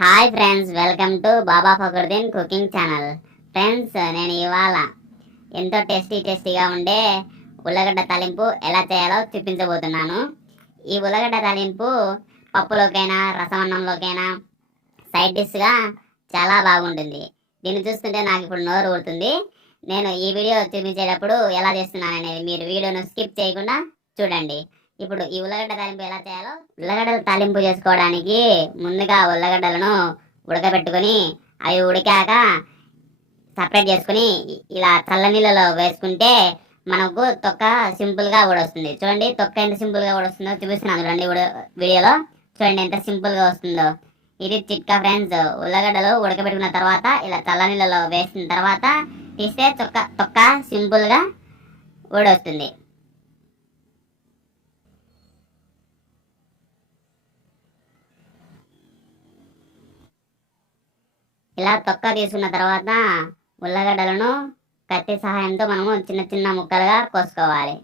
Hi friends, welcome to Baba Fakruddin cooking channel. Friends, నేను ఇవాళ ఎంతో టేస్టీగా ఉండే ఉల్లగడ్డ తాలింపు ఎలా చేయాలో చూపించబోతున్నాను. ఈ ఉల్లగడ్డ తాలింపు పప్పులోకైనా రసమన్నంలోకైనా సైడ్ డిష్గా చాలా బాగుంటుంది. దీన్ని చూస్తుంటే నాకు ఇప్పుడు నోరు ఊరుతుంది. నేను ఈ వీడియో చూపించేటప్పుడు ఎలా చేస్తున్నాను అనేది మీరు వీడియోను స్కిప్ చేయకుండా చూడండి. ఇప్పుడు ఈ ఉల్లగడ్డ తాలింపు ఎలా చేయాలో, ఉల్లగడ్డల తాలింపు చేసుకోవడానికి ముందుగా ఉల్లగడ్డలను ఉడకబెట్టుకొని అవి ఉడికాక సపరేట్ చేసుకుని ఇలా చల్ల నీళ్ళలో వేసుకుంటే మనకు తొక్క సింపుల్గా ఊడొస్తుంది. చూడండి, తొక్క ఎంత సింపుల్గా ఊడొస్తుందో చూపిస్తున్నాను చూడండి వీడియోలో. చూడండి ఎంత సింపుల్గా వస్తుందో. ఇది చిట్కా ఫ్రెండ్స్. ఉల్లగడ్డలు ఉడకబెట్టుకున్న తర్వాత ఇలా చల్ల నీళ్ళలో వేసిన తర్వాత తీస్తే తొక్క సింపుల్గా ఊడొస్తుంది. ఇలా తొక్క తీసుకున్న తర్వాత ఉల్లగడ్డలను కత్తి సహాయంతో మనము చిన్న చిన్న ముక్కలుగా కోసుకోవాలి.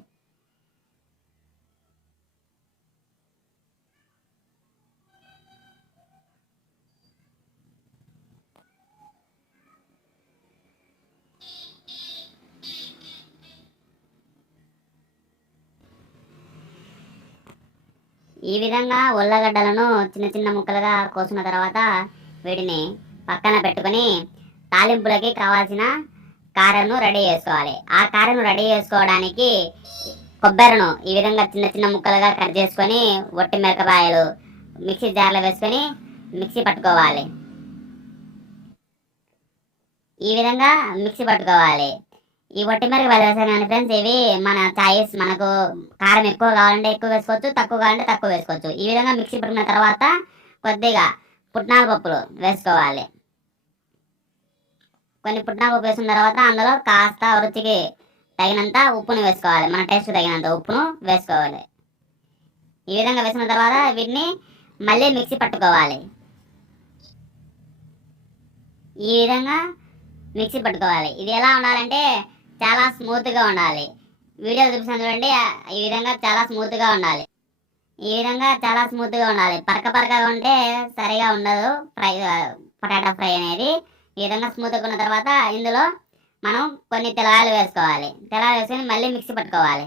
ఈ విధంగా ఉల్లగడ్డలను చిన్న చిన్న ముక్కలుగా కోసుకున్న తర్వాత వీటిని పక్కన పెట్టుకొని తాలింపులకి కావాల్సిన కారను రెడీ చేసుకోవాలి. ఆ కారను రెడీ చేసుకోవడానికి కొబ్బరిను ఈ విధంగా చిన్న చిన్న ముక్కలుగా కట్ చేసుకొని ఒట్టి మిరపకాయలు మిక్సీ జార్లో వేసుకొని మిక్సీ పట్టుకోవాలి. ఈ విధంగా మిక్సీ పట్టుకోవాలి. ఈ ఒట్టి మిరపకాయలు వేసాను కానీ ఫ్రెండ్స్, ఇవి మన చాయిస్. మనకు కారం ఎక్కువ కావాలంటే ఎక్కువ వేసుకోవచ్చు, తక్కువ కావాలంటే తక్కువ వేసుకోవచ్చు. ఈ విధంగా మిక్సీ పట్టుకున్న తర్వాత కొద్దిగా పుట్నాల పప్పులు వేసుకోవాలి. కొన్ని పుట్నాల పప్పు వేసుకున్న తర్వాత అందులో కాస్త రుచికి తగినంత ఉప్పును వేసుకోవాలి. మన టేస్ట్ తగినంత ఉప్పును వేసుకోవాలి. ఈ విధంగా వేసుకున్న తర్వాత వీటిని మళ్ళీ మిక్సీ పట్టుకోవాలి. ఈ విధంగా మిక్సీ పట్టుకోవాలి. ఇది ఎలా ఉండాలంటే చాలా స్మూత్గా ఉండాలి. వీడియో చూపిస్తాను చూడండి. ఈ విధంగా చాలా స్మూత్గా ఉండాలి. ఈ విధంగా చాలా స్మూత్గా ఉండాలి. పరకగా ఉంటే సరిగా ఉండదు పొటాటో ఫ్రై అనేది. ఈ విధంగా స్మూత్గా ఉన్న తర్వాత ఇందులో మనం కొన్ని తెల్లగాయలు వేసుకోవాలి. తెల్లగాయలు వేసుకొని మళ్ళీ మిక్సీ పట్టుకోవాలి.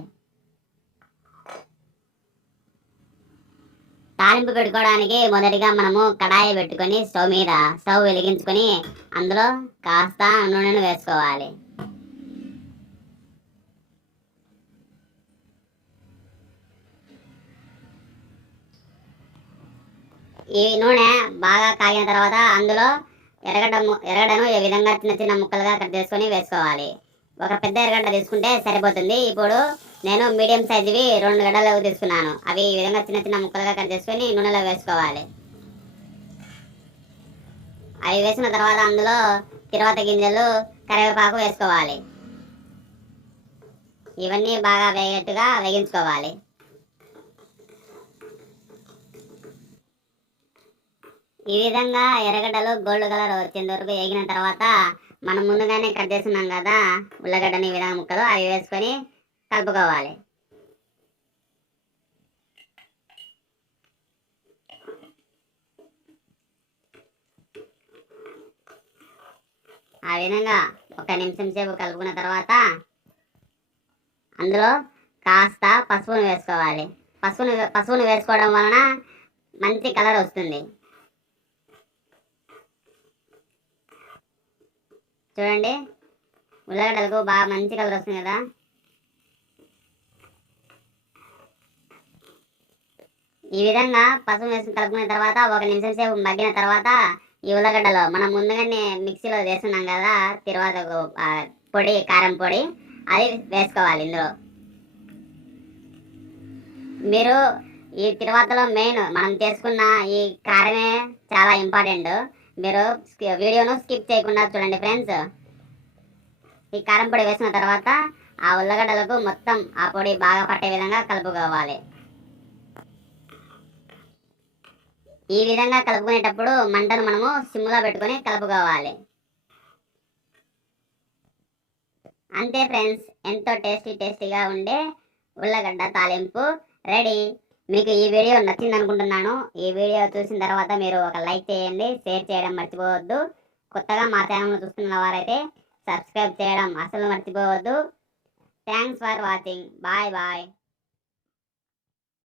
తాలింపు పెట్టుకోవడానికి మొదటిగా మనము కడాయి పెట్టుకొని స్టవ్ వెలిగించుకొని అందులో కాస్త నూనెను వేసుకోవాలి. ఈ నూనె బాగా కాగిన తర్వాత అందులో ఎర్రగడ్డను ఈ విధంగా చిన్న చిన్న ముక్కలుగా కట్ చేసుకొని వేసుకోవాలి. ఒక పెద్ద ఎర్రగడ్డ తీసుకుంటే సరిపోతుంది. ఇప్పుడు నేను మీడియం సైజువి 2 గడ్డలు తీసుకున్నాను. అవి ఈ విధంగా చిన్న చిన్న ముక్కలుగా కట్ చేసుకొని నూనెలో వేసుకోవాలి. అవి వేసిన తర్వాత అందులో తిరువాత గింజలు, కరివేపాకు వేసుకోవాలి. ఇవన్నీ బాగా వేగట్టుగా వేగించుకోవాలి. ఈ విధంగా ఎర్రగడ్డలు గోల్డ్ కలర్ వచ్చేంత వరకు వేగిన తర్వాత మనం ముందుగానే కట్ చేస్తున్నాం కదా ఉల్లగడ్డని ఈ విధంగా ముక్కలు, అవి వేసుకొని కలుపుకోవాలి. ఆ విధంగా 1 నిమిషం సేపు కలుపుకున్న తర్వాత అందులో కాస్త పసుపును వేసుకోవాలి. పసుపును వేసుకోవడం వలన మంచి కలర్ వస్తుంది. చూడండి, ఉల్లగడ్డలకు బాగా మంచి కలర్ వస్తుంది కదా. ఈ విధంగా పసుపు వేసుకుని కలుపుకున్న తర్వాత 1 నిమిషం సేపు మగ్గిన తర్వాత ఈ ఉల్లగడ్డలో మనం ముందుగానే మిక్సీలో వేస్తున్నాం కదా తిరువాత పొడి, కారం పొడి, అది వేసుకోవాలి. ఇందులో మీరు ఈ తిరువాతలో మెయిన్ మనం చేసుకున్న ఈ కారమే చాలా ఇంపార్టెంట్. మీరు వీడియోను స్కిప్ చేయకుండా చూడండి ఫ్రెండ్స్. ఈ కారం పొడి వేసిన తర్వాత ఆ ఉల్లగడ్డలకు మొత్తం ఆ పొడి బాగా పట్టే విధంగా కలుపుకోవాలి. ఈ విధంగా కలుపుకునేటప్పుడు మంటను మనము సిమ్లో పెట్టుకొని కలుపుకోవాలి. అంతే ఫ్రెండ్స్, ఎంతో టేస్టీగా ఉండే ఉల్లగడ్డ తాలింపు రెడీ. మీకు ఈ వీడియో నచ్చింది అనుకుంటున్నాను. ఈ వీడియో చూసిన తర్వాత మీరు ఒక లైక్ చేయండి, షేర్ చేయడం మర్చిపోవద్దు. కొత్తగా మా ఛానల్ను చూస్తున్న వారైతే సబ్స్క్రైబ్ చేయడం అసలు మర్చిపోవద్దు. Thanks for watching. Bye bye.